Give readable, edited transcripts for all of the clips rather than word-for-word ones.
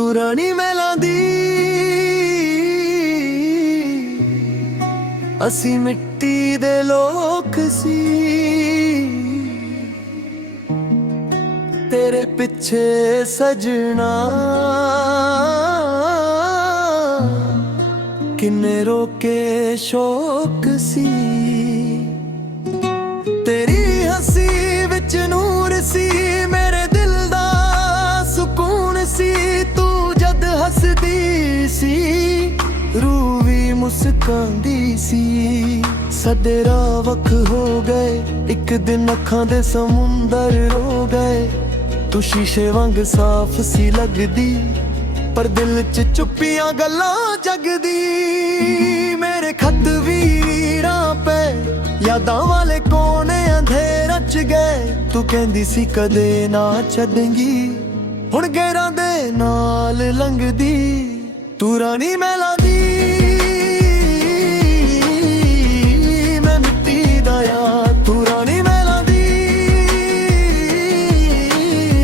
ਤੂੰ ਰਾਣੀ ਮਹਿਲਾਂ ਦੀ, ਅਸੀਂ ਮਿੱਟੀ ਦੇ ਲੋਕ ਸੀ। ਤੇਰੇ ਪਿੱਛੇ ਸਜਣਾ ਕਿੰਨੇ ਰੋਕੇ ਸ਼ੌਕ ਸੀ। ਤੇਰੀ ਹੱਸੀ ਵਿੱਚ ਨੂਰ ਸੀ, ਮੇਰੇ ਦਿਲ ਦਾ ਸਕੂਨ ਸੀ। ਤੂੰ ਜਦ ਹੱਸਦੀ ਸੀ, ਰੂਹ ਵੀ ਮੁਸਕਾਉਂਦੀ ਸੀ। ਸਾਡੇ ਰਾਹ ਵੱਖ ਹੋ ਗਏ, ਇੱਕ ਦਿਨ ਅੱਖਾਂ ਦੇ ਸਮੁੰਦਰ ਰੋ ਗਏ। ਤੂੰ ਸ਼ੀਸ਼ੇ ਵਾਂਗ ਸਾਫ਼ ਸੀ ਲੱਗਦੀ, ਪਰ ਦਿਲ 'ਚ ਚੁੱਪੀਆਂ ਗੱਲਾਂ ਜਗਦੀ। ਮੇਰੇ ਖੱਤ ਵੀਰਾਂ ਪੈ ਯਾਦਾਂ ਵਾਲੇ ਕੋਨੇ ਅੰਧੇਰਾਂ 'ਚ ਗਏ। ਤੂੰ ਕਹਿੰਦੀ ਸੀ ਕਦੇ ਨਾ ਛੱਡੇਂਗੀ, ਹੁਣ ਗੈਰਾਂ ਦੇ ਨਾਲ ਲੰਘਦੀ। ਤੂੰ ਰਾਣੀ ਮਹਿਲਾਂ ਦੀ, ਮੈਂ ਮਿੱਟੀ ਦਾ ਯਾਰ। ਤੂੰ ਰਾਣੀ ਮਹਿਲਾਂ ਦੀ,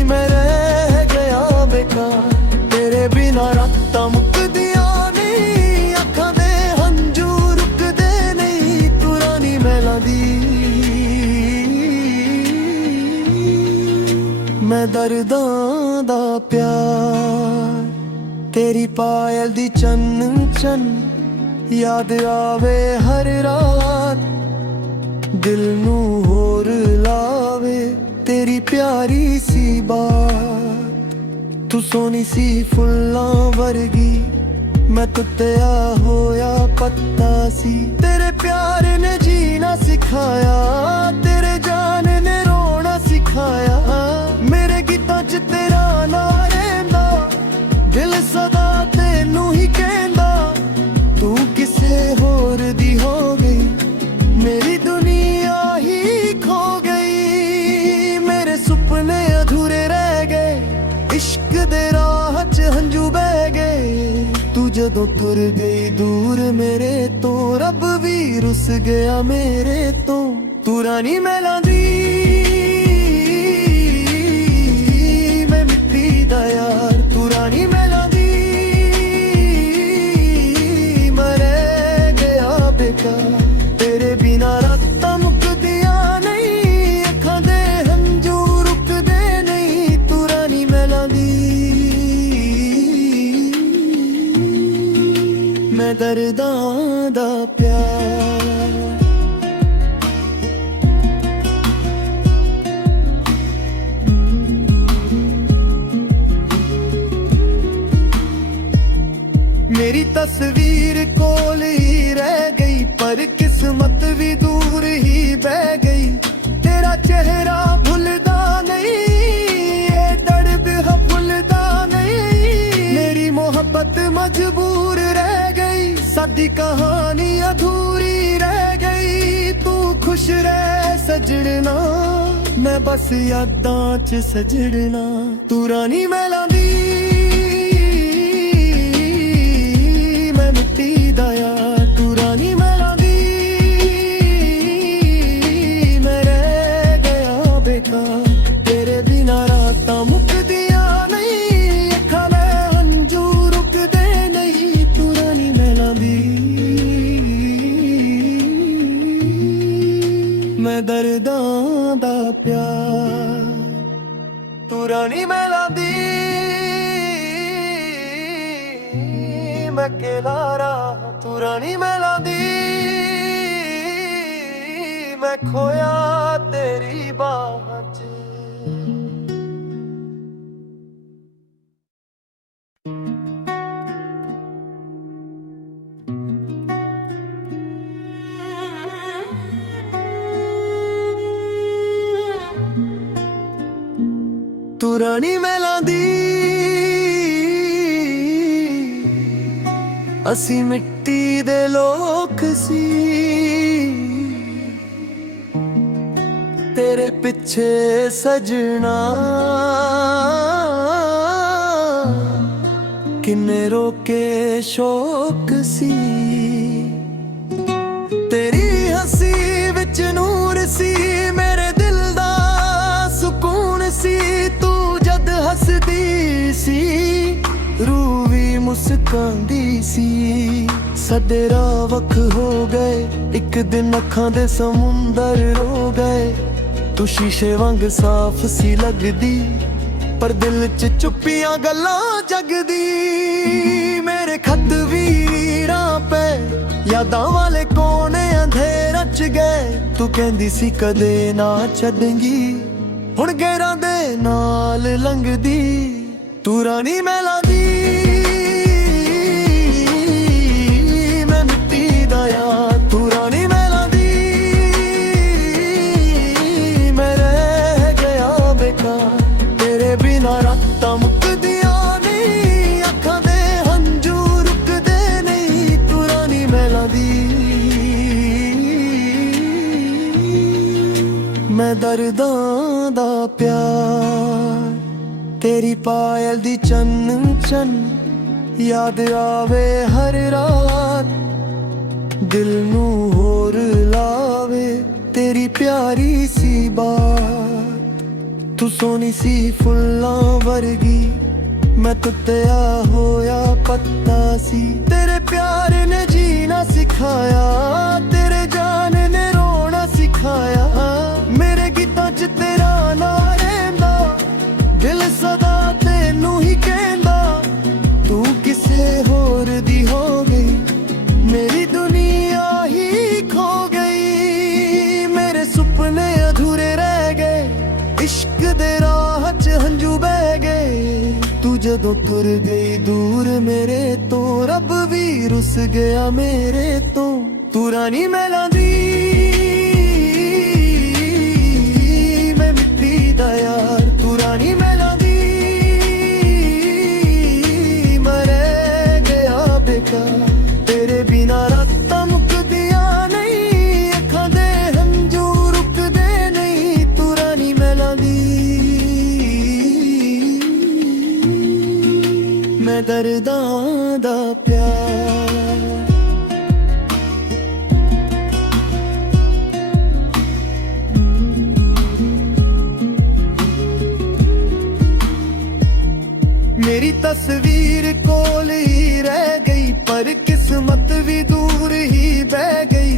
ਮੈਂ ਰਹਿ ਗਿਆ ਬੇਕਾਰ। ਤੇਰੇ ਬਿਨਾਂ ਰਾਤਾਂ ਮੁੱਕਦੀਆਂ ਨਹੀਂ, ਅੱਖਾਂ ਦੇ ਹੰਝੂ ਰੁਕਦੇ ਨਹੀਂ। ਤੂੰ ਰਾਣੀ ਮਹਿਲਾਂ ਦੀ, ਮੈਂ ਦਰਦਾਂ ਦਾ ਪਿਆਰ। ਤੇਰੀ ਪਾਇਲ ਦੀ ਚੰਨ ਚੰਨ ਯਾਦ ਆਵੇ ਹਰ ਰਾਤ, ਦਿਲ ਨੂੰ ਹੋਰ ਲਾਵੇ ਤੇਰੀ ਪਿਆਰੀ ਸੀ ਬਾਤ। ਤੂੰ ਸੋਹਣੀ ਸੀ ਫੁੱਲਾਂ ਵਰਗੀ, ਮੈਂ ਟੁੱਟਿਆ ਹੋਇਆ ਪੱਤਾ ਸੀ। ਤੇਰੇ ਪਿਆਰ ਨੇ ਜੀਣਾ ਸਿਖਾਇਆ, ਤੇਰੇ ਜਾਨ ਨੇ ਰੋਣਾ ਸਿਖਾਇਆ। ਮੇਰੇ ਗੀਤਾਂ 'ਚ ਤੇਰਾ ਨਾਂ ਰਹਿੰਦਾ, ਦਿਲ ਸਦਾ ਤੈਨੂੰ ਹੀ ਕਹਿੰਦਾ। ਤੂੰ ਕਿਸੇ ਹੋਰ ਦੀ ਹੋ ਗਈ, ਮੇਰੀ ਦੁਨੀਆ ਹੀ ਖੋ ਗਈ। ਮੇਰੇ ਸੁਪਨੇ ਅਧੂਰੇ ਰਹਿ ਗਏ, ਇਸ਼ਕ ਦੇ ਰਾਹ 'ਚ ਹੰਝੂ ਬਹਿ ਗਏ। ਤੂੰ ਜਦੋਂ ਤੁਰ ਗਈ ਦੂਰ ਮੇਰੇ ਤੋਂ, ਰੱਬ ਵੀ ਰੁੱਸ ਗਿਆ ਮੇਰੇ ਤੋਂ। ਤੂੰ ਰਾਣੀ ਮਹਿਲਾਂ ਦੀ, ਮੈਂ ਮਿੱਟੀ ਦਾ ਯਾਰ। ਤੂੰ ਰਾਣੀ ਮਹਿਲਾਂ ਦੀ, ਮੈਂ ਰਹਿ ਗਿਆ ਬੇਕਾਰ। ਤੇਰੇ ਬਿਨਾਂ ਰਾਤਾਂ ਮੁੱਕਦੀਆਂ ਨਹੀਂ, ਅੱਖਾਂ ਦੇ ਹੰਝੂ ਰੁਕਦੇ ਨਹੀਂ। ਤੂੰ ਰਾਣੀ ਮਹਿਲਾਂ ਦੀ, ਮੈਂ ਦਰਦਾਂ ਦਾ ਪਿਆਰ। ਮੇਰੀ ਤਸਵੀਰ ਕੋਲ ਹੀ ਰਹਿ ਗਈ, ਪਰ ਕਿਸਮਤ ਵੀ ਦੂਰ ਹੀ ਬਹਿ ਗਈ। ਤੇਰਾ ਚਿਹਰਾ ਭੁੱਲਦਾ ਨਹੀਂ, ਇਹ ਦਰਦ ਹੈ ਭੁੱਲਦਾ ਨਹੀਂ। ਮੇਰੀ ਮੁਹੱਬਤ ਮਜਬੂਰ ਰਹਿ ਗਈ, ਸਾਡੀ ਕਹਾਣੀ ਅਧੂਰੀ ਰਹਿ ਗਈ। ਤੂੰ ਖੁਸ਼ ਰਹਿ ਸਜਣਾ, ਮੈਂ ਬਸ ਯਾਦਾਂ 'ਚ ਸਜਣਾ। ਤੂੰ ਰਾਣੀ ਮਹਿਲਾਂ ਦੀ, ਮੈਂ ਮਿੱਟੀ ਦਾ ਯਾਰ। ਤੂੰ ਰਾਣੀ ਮਹਿਲਾਂ ਦੀ, ਮੈਂ ਰਹਿ ਗਿਆ ਬੇਕਾਰ। ਤੇਰੇ ਬਿਨਾਂ ਰਾਤਾਂ ਮੁੱਕਦੀਆਂ ਨਹੀਂ, ਅੱਖਾਂ ਦੇ ਹੰਝੂ ਰੁਕਦੇ ਨਹੀਂ। ਤੂੰ ਰਾਣੀ ਮਹਿਲਾਂ ਦੀ, ਮੈਂ ਦਰਦਾਂ ਦਾ ਪਿਆਰ। ਤੂੰ ਰਾਣੀ ਮਹਿਲਾਂ ਦੀ, ਮੈਂ ਕਿਨਾਰਾ। ਤੂੰ ਰਾਣੀ ਮਹਿਲਾਂ ਦੀ, ਮੈਂ ਖੋਇਆ ਤੇਰੀ ਬਾਹਾਂ 'ਚ। ਤੂੰ ਰਾਣੀ ਮਹਿਲਾਂ ਦੀ, ਅਸੀਂ ਮਿੱਟੀ ਦੇ ਲੋਕ ਸੀ। ਤੇਰੇ ਪਿੱਛੇ ਸਜਣਾ ਕਿੰਨੇ ਰੋਕੇ ਸ਼ੌਕ ਸੀ। ਤੇਰੀ ਹੱਸੀ ਵਿੱਚ ਨੂਰ ਸੀ, ਮੇਰੇ ਦਿਲ ਦਾ ਸਕੂਨ ਸੀ। ਤੂੰ ਜਦ ਹੱਸਦੀ ਸੀ, ਮੁਸਕਾਂਦੀ ਸੀ। ਸਾਡੇ ਰਾਹ ਵੱਖ ਹੋ ਗਏ, ਇੱਕ ਦਿਨ ਅੱਖਾਂ ਦੇ ਸਮੁੰਦਰ ਰੋ ਗਏ। ਤੂੰ ਸ਼ੀਸ਼ੇ ਵਾਂਗ ਸਾਫ਼ ਸੀ ਲੱਗਦੀ, ਪਰ ਦਿਲ 'ਚ ਚੁੱਪੀਆਂ ਗੱਲਾਂ ਜਗਦੀ। ਮੇਰੇ ਖੱਤ ਵੀਰਾਂ ਪੈ ਯਾਦਾਂ ਵਾਲੇ ਕੋਨੇ ਅੰਧੇਰਾ 'ਚ ਗਏ। ਤੂੰ ਕਹਿੰਦੀ ਸੀ ਕਦੇ ਨਾ ਛੱਡੇਂਗੀ, ਹੁਣ ਗੈਰਾਂ ਦੇ ਨਾਲ ਲੰਘਦੀ। ਤੂੰ ਰਾਣੀ ਮਹਿਲਾਂ ਦੀ, ਮੈਂ ਮਿੱਟੀ ਦਾ ਯਾਰ। ਤੂੰ ਰਾਣੀ ਮਹਿਲਾਂ ਦੀ, ਮੈਂ ਰਹਿ ਗਿਆ ਬੇਕਾਰ। ਤੇਰੇ ਬਿਨਾਂ ਰਾਤਾਂ ਮੁੱਕਦੀਆਂ ਨਹੀਂ, ਅੱਖਾਂ ਦੇ ਹੰਝੂ ਰੁਕਦੇ ਨਹੀਂ। ਤੂੰ ਰਾਣੀ ਮਹਿਲਾਂ ਦੀ, ਮੈਂ ਦਰਦਾਂ ਦਾ ਪਿਆਰ। ਤੇਰੀ ਪਾਇਲ ਦੀ ਚੰਨ ਚੰਨ ਯਾਦ ਆਵੇ ਹਰ ਰਾਤ। ਦਿਲ ਨੂੰ ਹੋਰ ਲਾਵੇ ਤੇਰੀ ਪਿਆਰੀ ਸੀ ਬਾਤ। ਤੂੰ ਸੋਹਣੀ ਸੀ ਫੁੱਲਾਂ ਵਰਗੀ, ਮੈਂ ਟੁੱਟਿਆ ਹੋਇਆ ਪੱਤਾ ਸੀ। ਤੇਰੇ ਪਿਆਰ ਨੇ ਜੀਣਾ ਸਿਖਾਇਆ, ਤੇਰੇ ਜਾਨ ਨੇ ਰੋਣਾ ਸਿਖਾਇਆ। ਮੇਰੇ ਗੀਤਾਂ 'ਚ ਤੇਰਾ ਨਾਂ ਰਹਿੰਦਾ, ਦਿਲ ਸਦਾ ਤੈਨੂੰ ਹੀ ਕਹਿੰਦਾ। ਤੂੰ ਕਿਸੇ ਹੋਰ ਦੀ ਹੋ ਗਈ, ਮੇਰੀ ਦੁਨੀਆ ਹੀ ਖੋ ਗਈ। ਮੇਰੇ ਸੁਪਨੇ ਅਧੂਰੇ ਰਹਿ ਗਏ, ਇਸ਼ਕ ਦੇ ਰਾਹ 'ਚ ਹੰਝੂ ਬਹਿ ਗਏ। ਤੂੰ ਜਦੋਂ ਤੁਰ ਗਈ ਦੂਰ ਮੇਰੇ ਤੋਂ, ਰੱਬ ਵੀ ਰੁੱਸ ਗਿਆ ਮੇਰੇ ਤੋਂ। ਤੂੰ ਰਾਣੀ ਮਹਿਲਾਂ ਦੀ, ਮੈਂ ਮਿੱਟੀ ਦਾ ਯਾਰ। ਤੂੰ ਰਾਣੀ ਮਹਿਲਾਂ ਦੀ, ਮੈਂ ਰਹਿ ਗਿਆ ਬੇਕਾਰ। ਤੇਰੇ ਬਿਨਾਂ ਰਾਤਾਂ ਮੁੱਕਦੀਆਂ ਨਹੀਂ, ਅੱਖਾਂ ਦੇ ਹੰਝੂ ਰੁਕਦੇ ਨਹੀਂ। ਤੂੰ ਰਾਣੀ ਮਹਿਲਾਂ ਦੀ, ਮੈਂ ਦਰਦਾਂ ਦਾ ਪਿਆਰ। ਮੇਰੀ ਤਸਵੀਰ ਕੋਲ ਹੀ ਰਹਿ ਗਈ, ਪਰ ਕਿਸਮਤ ਵੀ ਦੂਰ ਹੀ ਬਹਿ ਗਈ।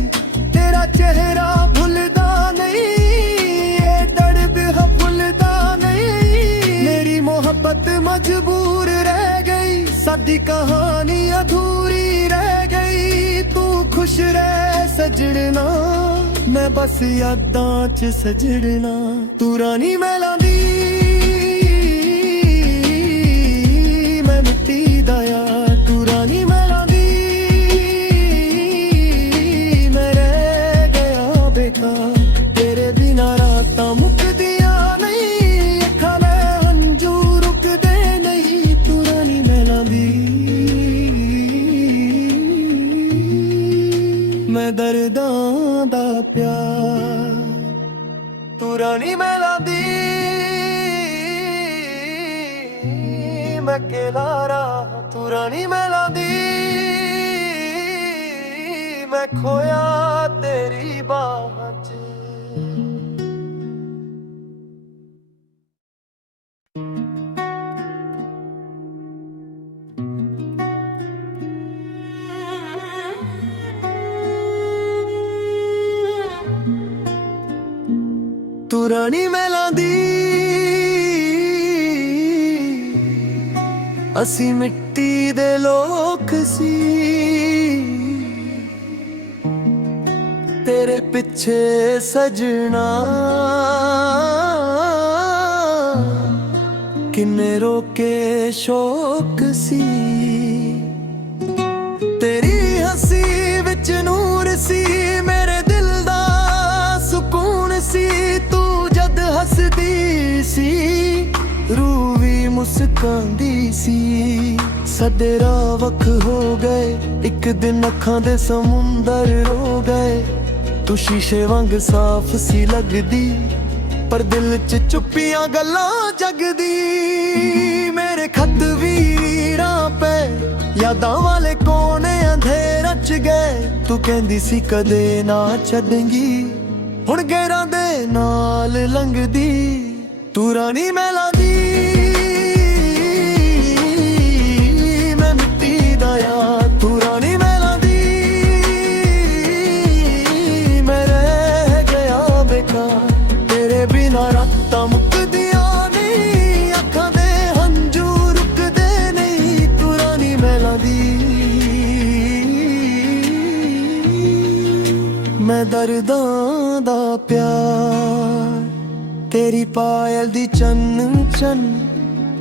ਤੇਰਾ ਚਿਹਰਾ ਭੁੱਲਦਾ ਨਹੀਂ, ਇਹ ਦਰਦ ਹੈ ਭੁੱਲਦਾ ਨਹੀਂ। ਮੇਰੀ ਮੁਹੱਬਤ ਮਜਬੂਰ ਰਹਿ ਗਈ, ਸਾਡੀ ਕਹਾਣੀ ਅਧੂਰੀ ਰਹਿ ਗਈ। ਤੂੰ ਖੁਸ਼ ਰਹਿ ਸਜਣਾ, ਮੈਂ ਬਸ ਯਾਦਾਂ 'ਚ ਸਜਣਾ। ਤੂੰ ਰਾਣੀ ਮਹਿਲਾਂ ਦੀ, ਮੈਂ ਮਿੱਟੀ ਦਾ ਯਾਰ। ਤੂੰ ਰਾਣੀ ਮਹਿਲਾਂ ਦੀ, ਮੈਂ ਰਹਿ ਗਿਆ ਬੇਕਾਰ। ਤੇਰੇ ਬਿਨਾਂ ਰਾਤਾਂ ਮੁੱਕਦੀਆਂ ਨਹੀਂ, ਅੱਖਾਂ ਦੇ ਹੰਝੂ ਰੁਕਦੇ ਨਹੀਂ। ਤੂੰ ਰਾਣੀ ਮਹਿਲਾਂ ਦੀ, ਮੈਂ ਦਰਦਾਂ ਦਾ ਪਿਆਰ। ਤੂੰ ਰਾਣੀ ਮਹਿਲਾਂ ਦੀ, ਮੈਂ ਕਿਨਾਰਾ। ਤੂੰ ਰਾਣੀ ਮਹਿਲਾਂ ਦੀ, ਮੈਂ ਖੋਇਆ ਤੇਰੀ ਬਾਹਾਂ 'ਚ। ਤੂੰ ਰਾਣੀ ਮਹਿਲਾਂ ਦੀ, ਅਸੀਂ ਮਿੱਟੀ ਦੇ ਲੋਕ ਸੀ। ਤੇਰੇ ਪਿੱਛੇ ਸਜਣਾ, ਕਿੰਨੇ ਰੋਕੇ ਸ਼ੌਕ ਸੀ। ਤੇਰੀ ਹੱਸੀ ਵਿੱਚ ਨੂਰ ਸੀ, ਮੇਰੇ ਦਿਲ ਦਾ ਸਕੂਨ ਸੀ। ਤੂੰ ਜਦ ਹੱਸਦੀ ਸੀ, ਰੂਹ ਵੀ ਮੁਸਕਾਂਦੀ ਸੀ। ਸਾਡੇ ਰਾਹ ਵੱਖ ਹੋ ਗਏ, ਇੱਕ ਦਿਨ ਅੱਖਾਂ ਦੇ ਸਮੁੰਦਰ ਰੋ ਗਏ। ਤੂੰ ਸ਼ੀਸ਼ੇ ਵਾਂਗ ਸਾਫ਼ ਸੀ ਲੱਗਦੀ, ਪਰ ਦਿਲ 'ਚ ਚੁੱਪੀਆਂ ਗੱਲਾਂ ਜਗਦੀ। ਮੇਰੇ ਖੱਤ ਵੀਰਾਂ ਪੈ ਯਾਦਾਂ ਵਾਲੇ ਕੋਨੇ ਅੰਧੇਰਾ 'ਚ ਗਏ। ਤੂੰ ਕਹਿੰਦੀ ਸੀ ਕਦੇ ਨਾ ਛੱਡੇਂਗੀ, ਹੁਣ ਗੈਰਾਂ ਦੇ ਨਾਲ ਲੰਘਦੀ। ਤੂੰ ਰਾਣੀ ਮਹਿਲਾਂ ਦੀ, ਮੈਂ ਮਿੱਟੀ ਮੈਂ ਦਰਦਾਂ ਦਾ ਪਿਆਰ ਤੇਰੀ ਪਾਇਲ ਦੀ ਚੰਨ ਚੰਨ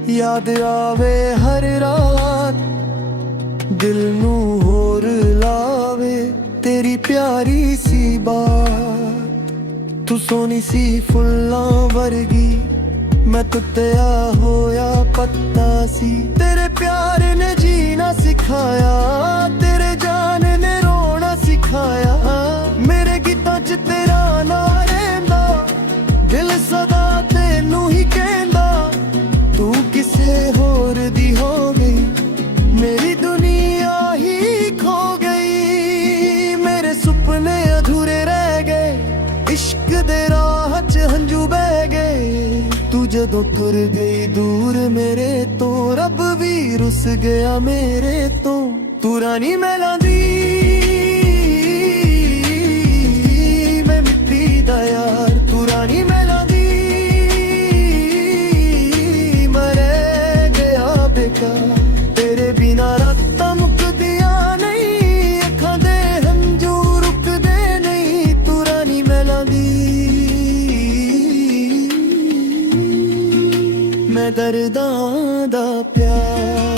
ਯਾਦ ਆਵੇ ਹਰ ਰਾਤ ਦਿਲ ਨੂੰ ਹੋਰ ਲਾਵੇ ਤੇਰੀ ਪਿਆਰੀ ਸੀ ਬਾਤ ਤੂੰ ਸੋਹਣੀ ਸੀ ਫੁੱਲਾਂ ਵਰਗੀ ਮੈਂ ਟੁੱਟਿਆ ਹੋਇਆ ਪੱਤਾ ਸੀ ਤੇਰੇ ਪਿਆਰ ਨੇ ਜੀਣਾ ਸਿਖਾਇਆ ਤੇਰੇ ਜਾਨ ਨੇ ਰੋਣਾ ਸਿਖਾਇਆ ਮੇਰੇ ਗੀਤਾਂ 'ਚ ਤੇਰਾ ਨਾਂ ਰਹਿੰਦਾ ਦਿਲ ਸਦਾ ਤੈਨੂੰ ਹੀ ਕਹਿੰਦਾ ਤੂੰ ਕਿਸੇ ਹੋਰ ਦੀ ਹੋ ਗਈ ਮੇਰੀ ਦੁਨੀਆ ਹੀ ਖੋ ਗਈ ਮੇਰੇ ਸੁਪਨੇ ਅਧੂਰੇ ਰਹਿ ਗਏ ਇਸ਼ਕ ਦੇ ਰਾਹ 'ਚ ਹੰਝੂ ਬਹਿ ਗਏ ਤੂੰ ਜਦੋਂ ਤੁਰ ਗਈ ਦੂਰ ਮੇਰੇ ਤੋਂ ਰੱਬ ਵੀ ਰੁੱਸ ਗਿਆ ਮੇਰੇ ਤੋਂ ਤੂੰ ਰਾਣੀ ਮਹਿਲਾਂ ਦੀ ਮੈਂ ਮਿੱਟੀ ਦਾ ਯਾਰ ਤੂੰ ਰਾਣੀ ਮਹਿਲਾਂ ਦੀ ਮਰੇ ਗਿਆ ਬੇਕਾਰ ਤੇਰੇ ਬਿਨਾਂ ਰਾਤਾਂ ਮੁੱਕਦੀਆਂ ਨਹੀਂ ਅੱਖਾਂ ਦੇ ਹੰਝੂ ਰੁਕਦੇ ਨਹੀਂ ਤੂੰ ਰਾਣੀ ਮਹਿਲਾਂ ਦੀ ਮੈਂ ਦਰਦਾਂ ਦਾ ਪਿਆਰ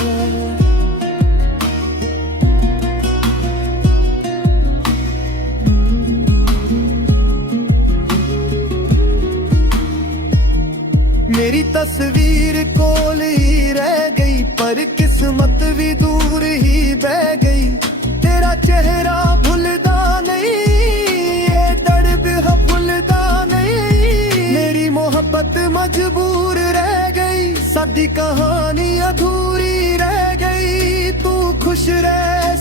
ਮੇਰੀ ਤਸਵੀਰ ਕੋਲ ਹੀ ਰਹਿ ਗਈ ਪਰ ਕਿਸਮਤ ਵੀ ਦੂਰ ਹੀ ਬਹਿ ਗਈ ਤੇਰਾ ਚਿਹਰਾ ਭੁੱਲਦਾ ਨਹੀਂ ਇਹ ਦਰਦ ਭੁੱਲਦਾ ਨਹੀਂ ਮੇਰੀ ਮੁਹੱਬਤ ਮਜਬੂਰ ਰਹਿ ਗਈ ਸਾਡੀ ਕਹਾਣੀ ਅਧੂਰੀ ਰਹਿ ਗਈ ਤੂੰ ਖੁਸ਼ ਰਹਿ